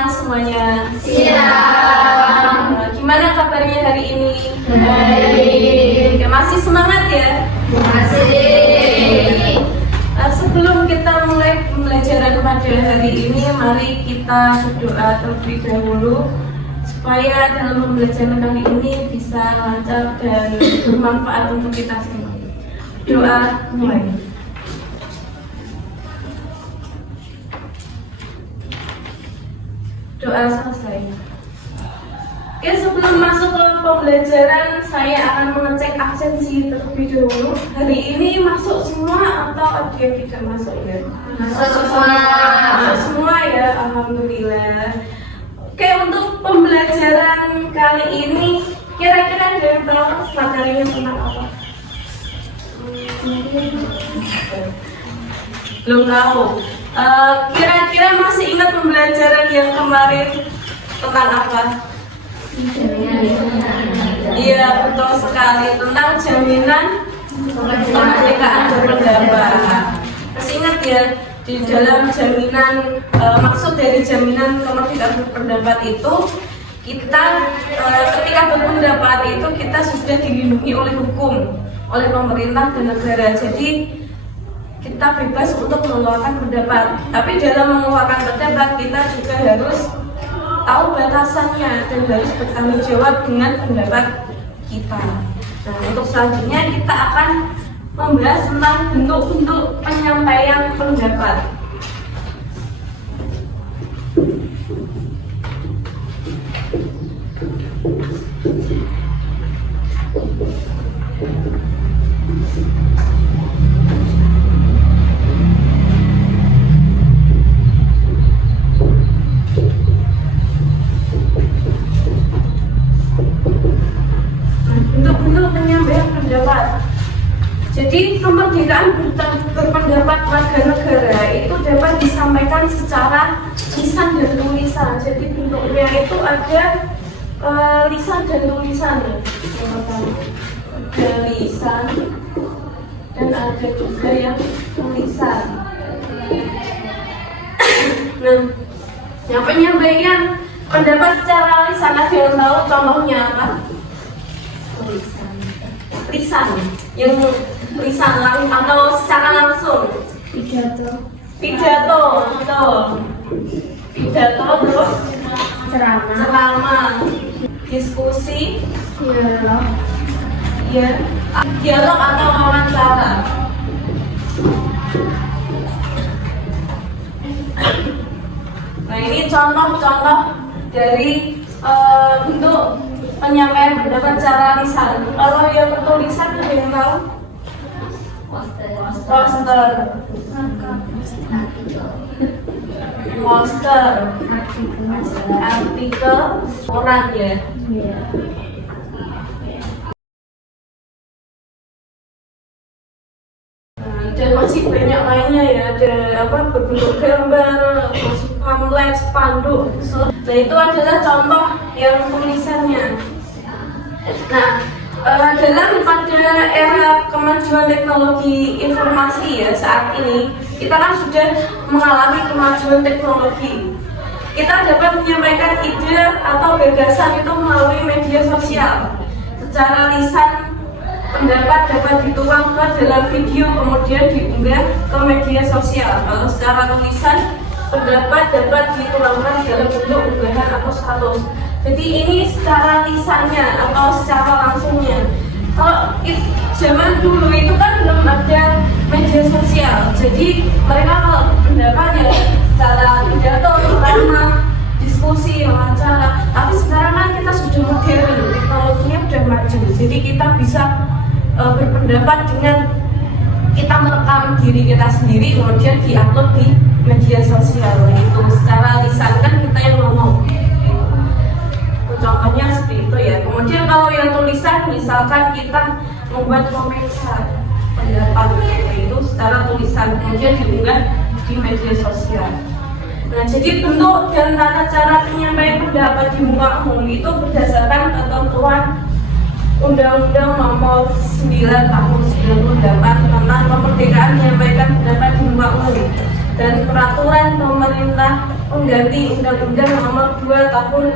Siang semuanya. Siang. Gimana kabarnya hari ini? Baik. Oke, masih semangat ya? Masih. Sebelum kita mulai pembelajaran pada hari ini, mari kita berdoa terlebih dahulu supaya dalam pembelajaran kali ini bisa lancar dan bermanfaat untuk kita semua. Doa mulai. Doa selesai. Oke, sebelum masuk ke pembelajaran, saya akan mengecek absensi terlebih dahulu. Hari ini masuk semua atau ada yang tidak masuk ya? Masuk semua. Masuk semua ya, alhamdulillah. Oke, untuk pembelajaran kali ini, kira-kira ada yang tahu materinya tentang apa? Belum tahu. Kira-kira masih ingat pembelajaran yang kemarin tentang apa? Iya, betul sekali, tentang jaminan kemerdekaan berpendapat. Masih ingat ya, di dalam jaminan maksud dari jaminan kemerdekaan berpendapat itu kita ketika berpendapat itu kita sudah dilindungi oleh hukum, oleh pemerintah dan negara. Jadi kita bebas untuk mengeluarkan pendapat. Tapi dalam mengeluarkan pendapat kita juga harus tahu batasannya dan harus bertanggung jawab dengan pendapat kita. Nah, untuk selanjutnya kita akan membahas tentang bentuk-bentuk penyampaian pendapat. Bentuk-bentuk penyampaian pendapat. Jadi kemerdekaan berpendapat warga negara itu dapat disampaikan secara lisan dan tulisan. Jadi bentuknya itu ada lisan dan tulisan. Ada lisan dan ada juga yang tulisan. Nah, yang penyampaian pendapat secara lisan ada yang tahu contohnya apa? Lisan yang lisan atau secara langsung pidato terus ceramah diskusi dialog atau wawancara. Nah, ini contoh-contoh dari bentuk penyampaian pendapat secara lisan. Kalau yang bertulisan ada yang tahu? Poster, artikel, koran ya. Dan masih banyak lainnya ya, ada berbentuk gambar, pamflet, spanduk. Nah, itu adalah contoh yang tulisannya. Nah, dalam pada era kemajuan teknologi informasi ya saat ini, kita kan sudah mengalami kemajuan teknologi. Kita dapat menyampaikan ide atau gagasan itu melalui media sosial. Secara lisan, pendapat dapat dituang ke dalam video kemudian diunggah ke media sosial. Kalau secara tulisan, pendapat dapat dituangkan dalam bentuk unggahan atau status. Jadi ini secara lisannya atau secara langsungnya. Kalau zaman dulu itu kan belum ada media sosial. Jadi mereka kalau pendapat ya secara pidato, ceramah, diskusi, wawancara. Tapi sekarang kan kita sudah modern, teknologinya sudah maju. Jadi kita bisa berpendapat dengan kita merekam diri kita sendiri kemudian diupload di media sosial. Itu secara lisan kan kita yang ngomong. Contohnya seperti itu ya. Kemudian kalau yang tulisan, misalkan kita membuat komentar pendapat itu secara tulisan kemudian diunggah di media sosial. Nah, jadi bentuk dan tata cara penyampaian pendapat di muka umum itu berdasarkan ketentuan Undang-Undang Nomor 9 Tahun 98 tentang kemerdekaan menyampaikan pendapat di muka umum. dan peraturan pemerintah pengganti Undang-Undang Nomor 2 Tahun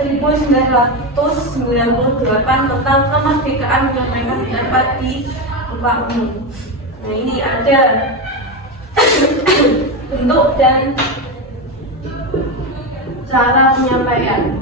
1998 tentang kemerdekaan menyampaikan pendapat di muka umum. Nah, ini ada bentuk dan cara penyampaian.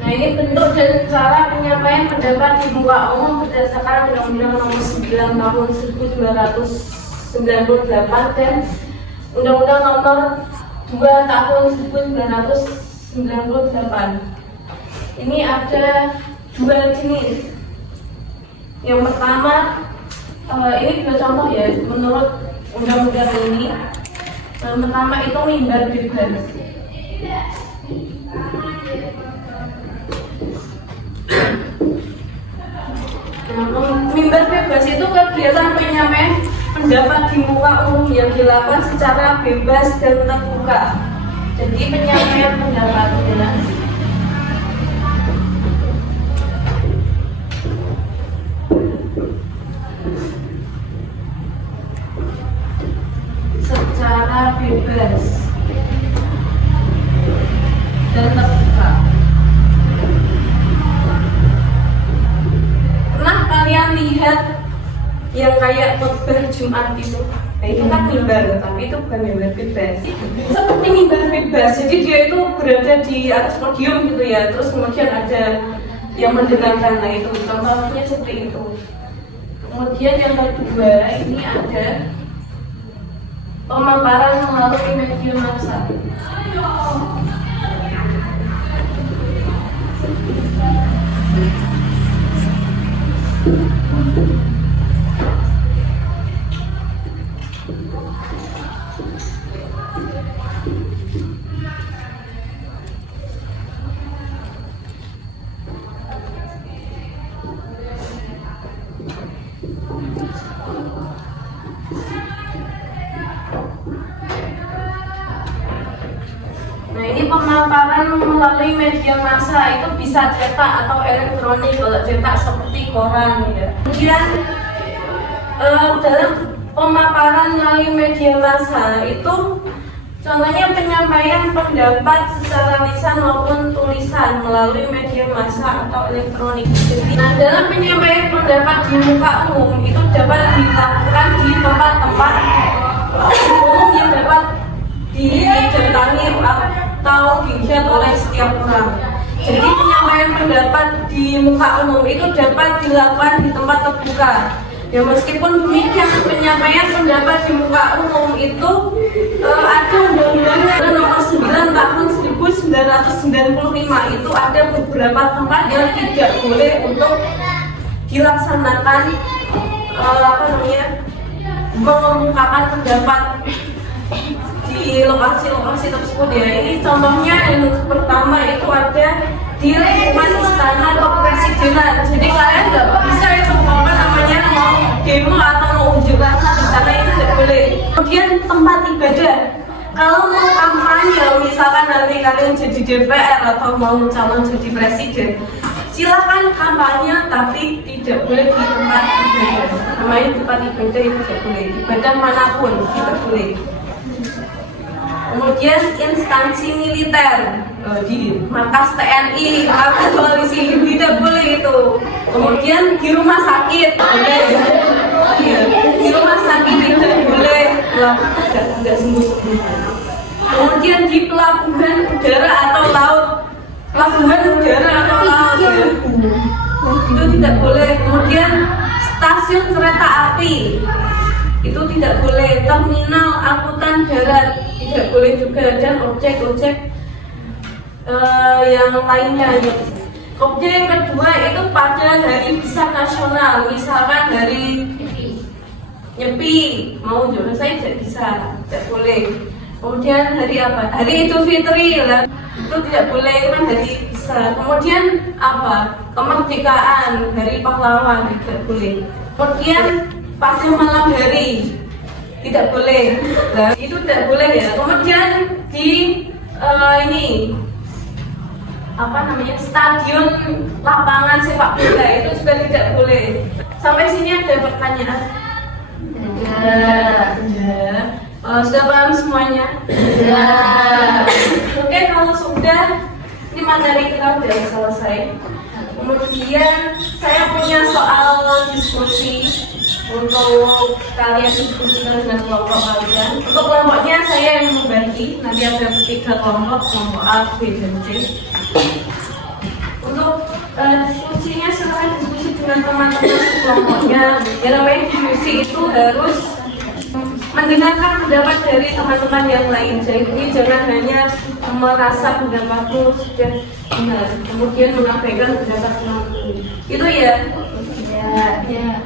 Nah, ini bentuk dan cara penyampaian pendapat di muka umum berdasarkan Undang-Undang Nomor 9 Tahun 1998 dan Undang-Undang Nomor 2 Tahun 1998. Ini ada dua jenis. Yang pertama, ini dua contoh ya menurut undang-undang ini. Yang pertama itu mimbar bebas. Mimbar bebas itu kegiatan penyampaian pendapat di muka umum yang dilakukan secara bebas dan terbuka. Jadi penyampaian pendapat secara bebas dan terbuka. Pernah kalian lihat yang kayak khotbah Jumat itu? Nah, itu kan mimbar, tapi itu bukan mimbar bebas. Seperti mimbar bebas, jadi dia itu berada di atas podium gitu ya. Terus kemudian ada yang mendengarkan. Nah, itu contohnya seperti itu. Kemudian yang kedua ini ada pemaparan melalui media massa. Nah, ini pemaparan melalui media massa itu bisa cetak atau elektronik. Kalau cetak seperti koran ya. Kemudian dalam pemaparan melalui media massa itu contohnya penyampaian pendapat secara lisan maupun tulisan melalui media massa atau elektronik. Nah, dalam penyampaian pendapat di muka umum itu dapat dilakukan di tempat-tempat umum yang dapat didatangi atau dilihat oleh setiap orang. Jadi penyampaian pendapat di muka umum itu dapat dilakukan di tempat terbuka. Ya, meskipun demikian penyampaian pendapat di muka umum itu ada Undang-Undang Nomor 9 Tahun 1995 itu ada beberapa tempat yang tidak boleh untuk dilaksanakan mengemukakan pendapat di lokasi-lokasi tersebut ya. Ini contohnya yang pertama itu ada di lingkungan istana kepresidenan. Jadi kalian nggak bisa itu mau demo atau mau unjuk rasa di sana, itu tidak boleh. Kemudian tempat ibadah, kalau mau kampanye misalkan nanti kalian jadi DPR atau mau calon jadi presiden, silakan kampanye tapi tidak boleh di tempat ibadah. Namanya tempat ibadah itu tidak boleh, ibadah manapun tidak boleh. Kemudian instansi militer, di markas TNI, markas polisi tidak boleh itu. Kemudian di rumah sakit boleh. tidak sembunyi-sembunyi. Kemudian di pelabuhan udara atau laut, pelabuhan udara atau laut ya, itu tidak boleh. Kemudian stasiun kereta api itu tidak boleh. Terminal angkutan darat tidak boleh juga, dan objek-objek yang lainnya. Objek yang kedua itu pada hari besar nasional, misalkan hari Nyepi, mau juga saya tidak bisa, tidak boleh. Kemudian hari apa? Hari Idul Fitri lah, itu tidak boleh, itu kan hari besar. Kemudian apa? Kemerdekaan, hari pahlawan tidak boleh. Kemudian pada malam hari tidak boleh, nah, itu tidak boleh ya. Kemudian di ini apa namanya, stadion lapangan sepak bola itu juga tidak boleh. Sampai sini ada pertanyaan? Ya. Sudah paham semuanya? Ya. Oke, kalau sudah, ini materi kita sudah selesai. Kemudian saya punya soal diskusi untuk kalian diskusikan dengan kelompok kalian. Untuk kelompoknya saya yang membagi, nanti ada 3 kelompok, kelompok A, B, dan C. Untuk diskusinya silahkan diskusi dengan teman-teman kelompoknya. Yang namanya diskusi itu harus mendengarkan pendapat dari teman-teman yang lain. Jadi jangan hanya merasa pendapatmu sudah benar, kemudian mengabaikan pendapat teman-teman. Itu ya. Ya.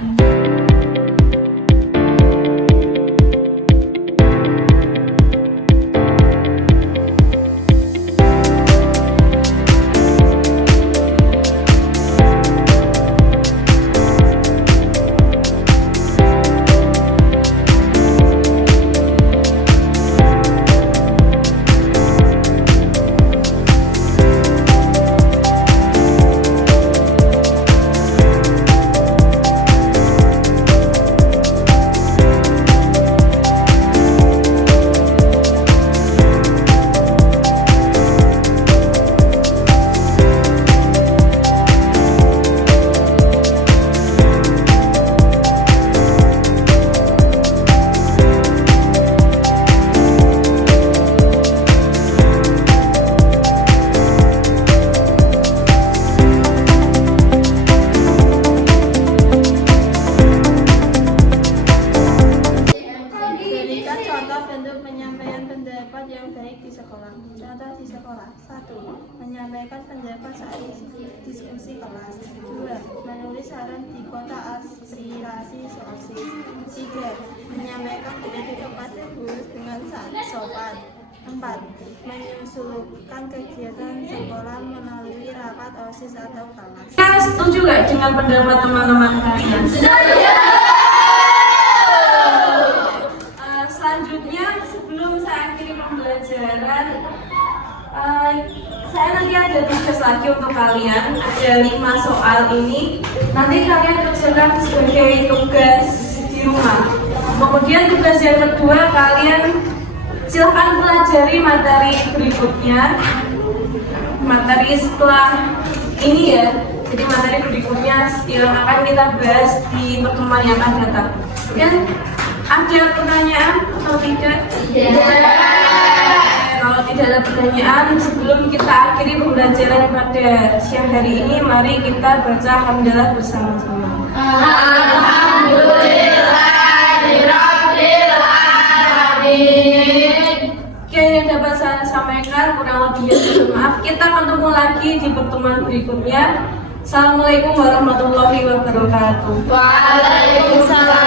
Contoh di sekolah. 1. Menyampaikan pendapat saat diskusi kelas. 2. Menulis saran di kotak aspirasi OSIS. 3. Menyampaikan kritik kepada guru dengan sopan. 4. Mengusulkan kegiatan sekolah melalui rapat OSIS atau kelas. Setuju gak dengan pendapat teman-teman kalian? Selanjutnya, sebelum saya akhiri pembelajaran, saya nanti ada tugas lagi untuk kalian. Ada 5 soal ini. Nanti kalian kerjakan sebagai tugas di rumah. Kemudian tugas yang kedua, kalian silahkan pelajari materi berikutnya. Materi setelah ini ya. Jadi materi berikutnya yang akan kita bahas di pertemuan yang akan datang. Dan ada pertanyaan atau tidak? Kalau tidak ada pertanyaan, sebelum kita akhiri pembelajaran pada siang hari ini, mari kita baca alhamdulillah bersama-sama. Alhamdulillahirabbil alamin. Oke, yang dapat saya sampaikan kurang lebihnya mohon maaf. Kita ketemu lagi di pertemuan berikutnya. Assalamualaikum warahmatullahi wabarakatuh. Waalaikumsalam.